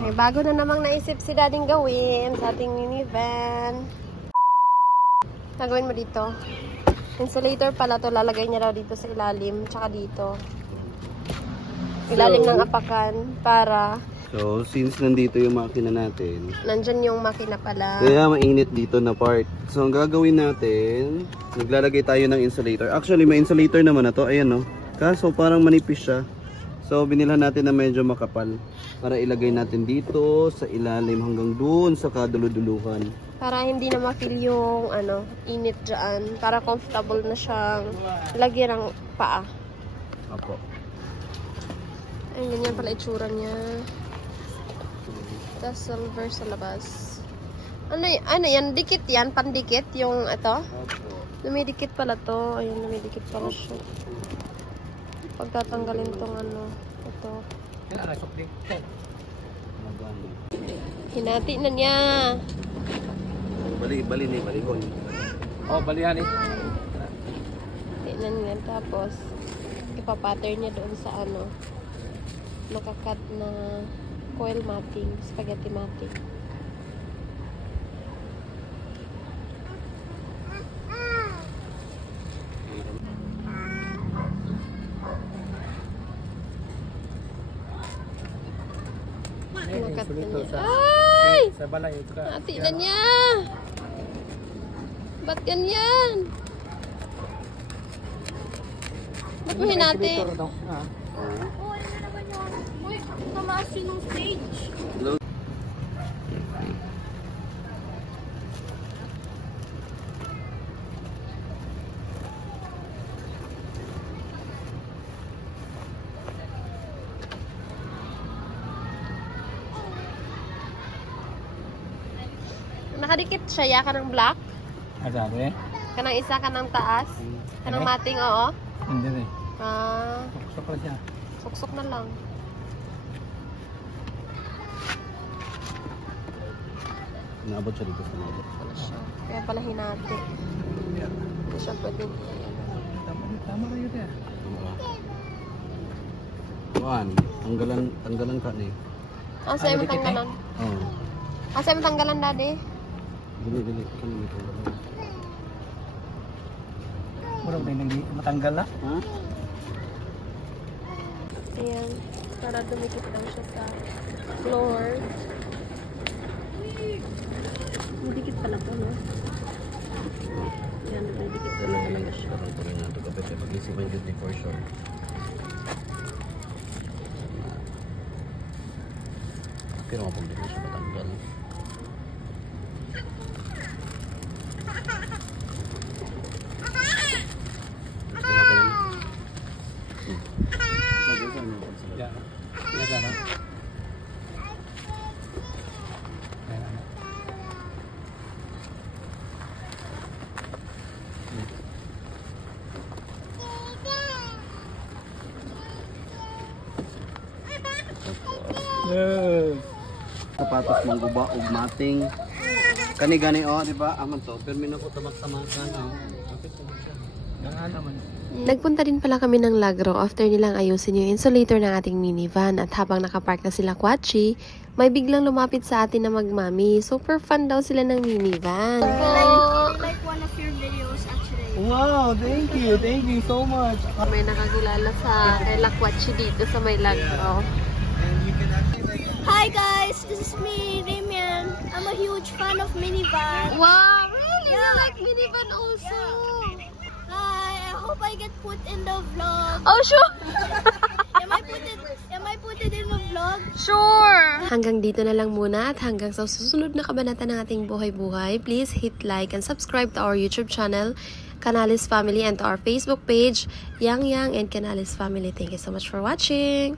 May bago na namang naisip si Dading gawin sa ating minivan. Nagawin mo dito. Insulator pala to, lalagay niya raw dito sa ilalim, tsaka dito. Ilalim ng apakan para... So, since nandito yung makina natin, nandyan yung makina pala. kaya mainit dito na part. So, ang gagawin natin, naglalagay tayo ng insulator. Actually, may insulator naman na to. Ayan, no? Kaso, parang manipis siya. So, binilhan natin na medyo makapal. Para ilagay natin dito, sa ilalim hanggang doon sa kaduluduluhan. Para hindi na ma-feel yung init dyan. Para comfortable na siyang lagyan ng paa. Apo. Ay, ganyan pala itsura niya. Tapos silver sa labas. Ano yan? Dikit yan? Pandikit yung ito? Lumidikit pala to. Ayun, lumidikit pala siya. Pagtatanggalin tong ito. Hinati na niya. Bali ni, balihon. Oh, balihan eh. Tignan niya. Tapos, ipapattern niya doon sa makakat na coil matting, spaghetti matting. Nakat na niya. Ay! Sa balay. Hati na niya! Ba't ganyan? Ba't mo hinati? Tumaas yun ng stage. Nakadikit siya ya kanang black. Sabi? Kanang isa kanang taas. Kanang mating, oo. Hindi rin. Suksok lang siya. Suksok na lang. Naabot siya dito sa nabot. Kaya pala hinati. Hindi siya pwede. Tama kayo siya. Juan, tanggalan ka ni. Sa'yo mo tanggalan? Oo. Sa'yo mo tanggalan, Daddy? Dili. Kani ito. Murang tayo matanggal na. Ha? Ayan. Para dumikit lang siya sa floor. Madikit pala to, no? Ayan, nadikit ko lang talaga siya. Parang tuloy na ito kapit. Pag-isipan yun for sure. Pero kapag di ko siya matanggal. Sapatos mangguba ug mating. Kani gani di ba? Aman to. Permino ko tamak-tamakan. Nagpunta din pala kami ng Lagro after nilang ayusin yung insulator ng ating minivan at habang nakapark na sila Kwachi, may biglang lumapit sa atin na magmami. Super fun daw sila ng minivan. I like one of your videos actually. Wow, thank you so much. May nakakilala sa kay Kwachi dito sa may Lagro. Hi guys, this is me, Damian. I'm a huge fan of minivan. Wow, really? Yeah. You like minivan also? Hi, I hope I get put in the vlog. Oh, sure! Am I put it in the vlog? Sure! Hanggang dito na lang muna at hanggang sa susunod na kabanata ng ating buhay-buhay, please hit like and subscribe to our YouTube channel, Canales Family, and to our Facebook page, Yang Yang and Canales Family. Thank you so much for watching!